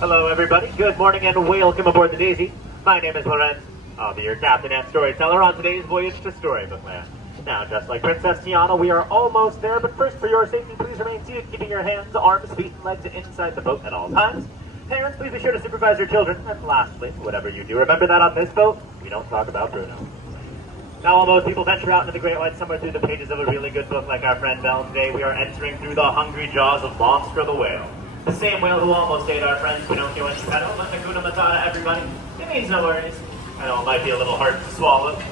Hello everybody, good morning and welcome aboard the Daisy. My name is Lorenz. I'll be your captain and storyteller on today's voyage to Storybookland. Now, just like Princess Tiana, we are almost there, but first for your safety, please remain seated, keeping your hands, arms, feet, and legs inside the boat at all times. Parents, please be sure to supervise your children. And lastly, whatever you do, remember that on this boat, we don't talk about Bruno. Now, while most people venture out into the great white summer through the pages of a really good book like our friend Belle, today we are entering through the hungry jaws of Monster the Whale. The same whale who almost ate our friends Pinocchio and Geppetto, but Hakuna Matata, everybody. It means no worries. I know it might be a little hard to swallow,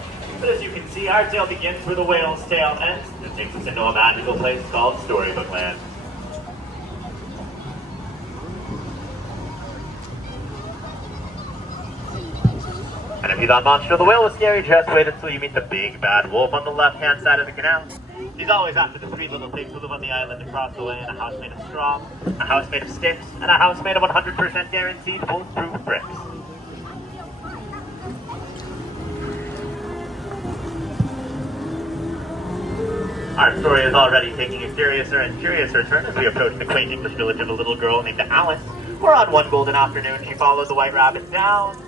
but as you can see, our tale begins where the whale's tail ends. It takes us into a magical place called Storybookland. And if you thought Monster the Whale was scary, just wait until you meet the big bad wolf on the left-hand side of the canal. He's always after the three little pigs who live on the island across the way in a house made of straw, a house made of sticks, and a house made of 100% guaranteed bulletproof bricks. Our story is already taking a seriouser and curiouser turn as we approach the quaint English village of a little girl named Alice, where on one golden afternoon she followed the White Rabbit down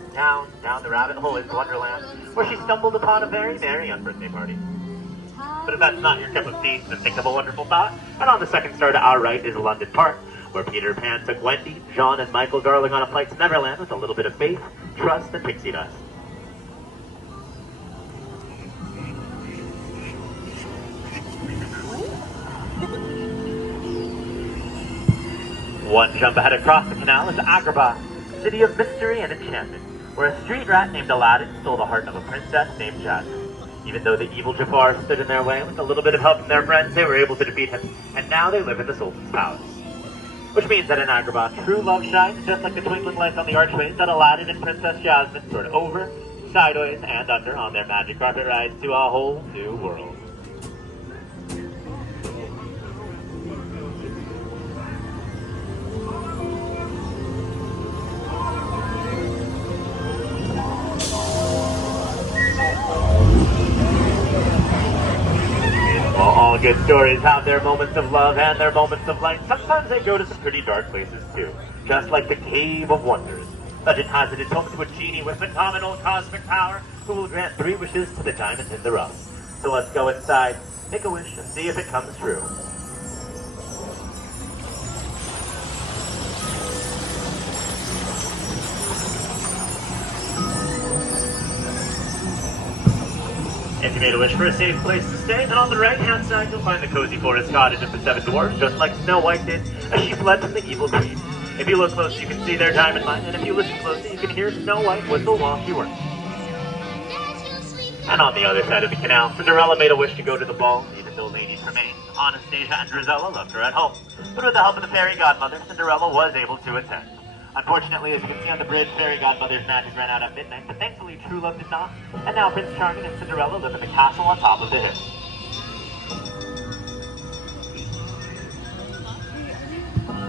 the rabbit hole into Wonderland, where she stumbled upon a very merry unbirthday party. But if that's not your cup of tea, then think of a wonderful thought. And on the second star to our right is London Park, where Peter Pan took Wendy, John, and Michael Darling on a flight to Neverland with a little bit of faith, trust, and pixie dust. One jump ahead across the canal is Agrabah, city of mystery and enchantment, where a street rat named Aladdin stole the heart of a princess named Jasmine. Even though the evil Jafar stood in their way, with a little bit of help from their friends, they were able to defeat him, and now they live in the Sultan's palace. Which means that in Agrabah, true love shines just like the twinkling lights on the archways that Aladdin and Princess Jasmine soared over, sideways, and under on their magic carpet rides to a whole new world. All good stories have their moments of love and their moments of light. Sometimes they go to some pretty dark places too, just like the Cave of Wonders. Legend has it it's home to a genie with phenomenal cosmic power who will grant 3 wishes to the diamond in the rough. So let's go inside, make a wish, and see if it comes true. If you made a wish for a safe place to stay, then on the right-hand side you'll find the cozy forest cottage of the 7 dwarfs, just like Snow White did, as she fled from the evil queen. If you look close, you can see their diamond line, and if you listen closely, you can hear Snow White whistle while she works. And on the other side of the canal, Cinderella made a wish to go to the ball, even though ladies remained. Anastasia and Drizella left her at home. But with the help of the fairy godmother, Cinderella was able to attend. Unfortunately, as you can see on the bridge, fairy godmother's magic ran out at midnight, but thankfully true love did not, and now Prince Charming and Cinderella live in the castle on top of the hill.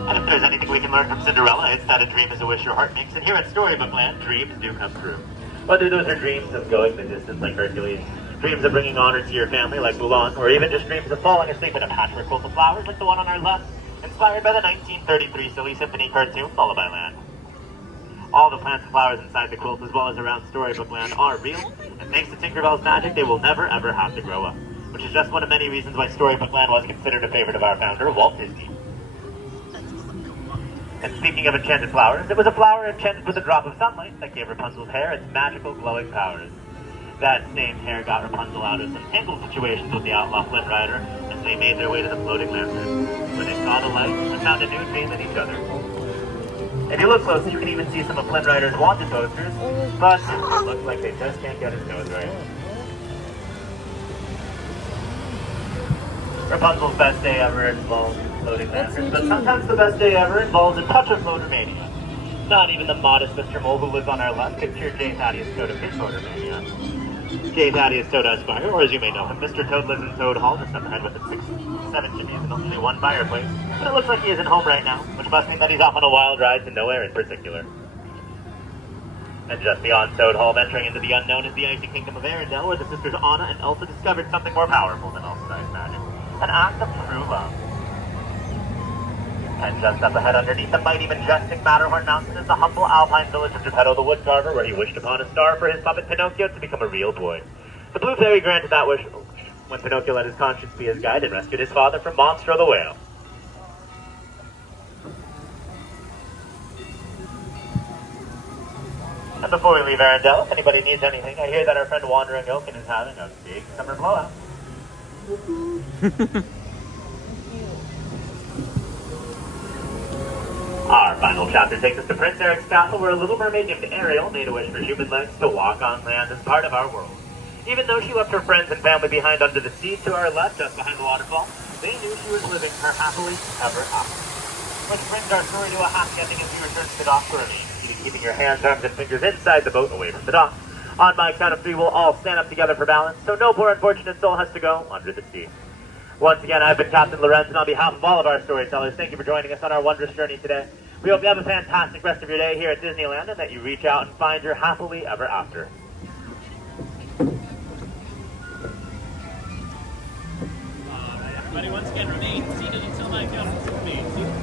And if there's anything we can learn from Cinderella, it's that a dream is a wish your heart makes, and here at Storybookland, dreams do come true. Whether those are dreams of going the distance like Hercules, dreams of bringing honor to your family like Mulan, or even just dreams of falling asleep in a patchwork quilt of flowers like the one on our left, inspired by the 1933 silly symphony cartoon Lullaby Land. All the plants and flowers inside the quilt, as well as around Storybookland, are real, and thanks to Tinkerbell's magic, they will never ever have to grow up, which is just one of many reasons why Storybookland was considered a favorite of our founder, Walt Disney. And speaking of enchanted flowers, it was a flower enchanted with a drop of sunlight that gave Rapunzel's hair its magical glowing powers. That same hair got Rapunzel out of some tangled situations with the outlaw Flint Rider as they made their way to the floating lantern, where they saw the light and found a new dream in each other. If you look closely, you can even see some of Flint Rider's wanted posters, but it looks like they just can't get his nose right. Rapunzel's best day ever involves floating lanterns, but sometimes the best day ever involves a touch of motormania. Not even the modest Mr. Mole who lives on our left could cheer J. Thaddeus Toad of his motormania. J. Thaddeus Toad Esquire, or as you may know him, Mr. Toad lives in Toad Hall, just up ahead with its 7 chimneys and only 1 fireplace. But it looks like he isn't home right now, which must mean that he's off on a wild ride to nowhere in particular. And just beyond Toad Hall, venturing into the unknown, is the icy kingdom of Arendelle, where the sisters Anna and Elsa discovered something more powerful than all-size magic. An act of true love. And just up ahead underneath the mighty, majestic Matterhorn Mountain is the humble alpine village of Geppetto the Woodcarver, where he wished upon a star for his puppet Pinocchio to become a real boy. The Blue Fairy granted that wish when Pinocchio let his conscience be his guide and rescued his father from Monstro the Whale. And before we leave Arendelle, if anybody needs anything, I hear that our friend Wandering Oaken is having a big summer blowout. Our final chapter takes us to Prince Eric's castle, where a little mermaid named Ariel made a wish for human legs to walk on land as part of our world. Even though she left her friends and family behind under the sea to our left, just behind the waterfall, they knew she was living her happily ever after. Which brings our story to a happy ending as we return to the dock for a meeting, keeping your hands, arms, and fingers inside the boat away from the dock. On my count of 3, we'll all stand up together for balance, so no poor unfortunate soul has to go under the sea. Once again, I've been Captain Lorenz, and on behalf of all of our storytellers, thank you for joining us on our wondrous journey today. We hope you have a fantastic rest of your day here at Disneyland, and that you reach out and find your happily ever after. Everybody once again remain seated until my count of 3.